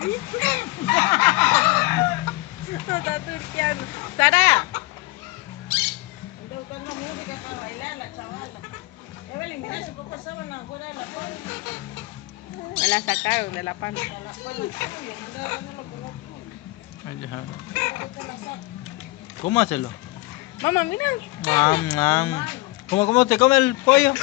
No está turqueando. Sara. Anda buscando música para bailar la chavala. Evelyn, mira ese poco de sábana afuera de la puerta. Me la sacaron de la panza. La puerta es tuya, anda agarrándolo con los tuyos. Ay, ya. Quiero que te la saque. ¿Cómo hacerlo? Mamá, mira. ¿Cómo te come el pollo?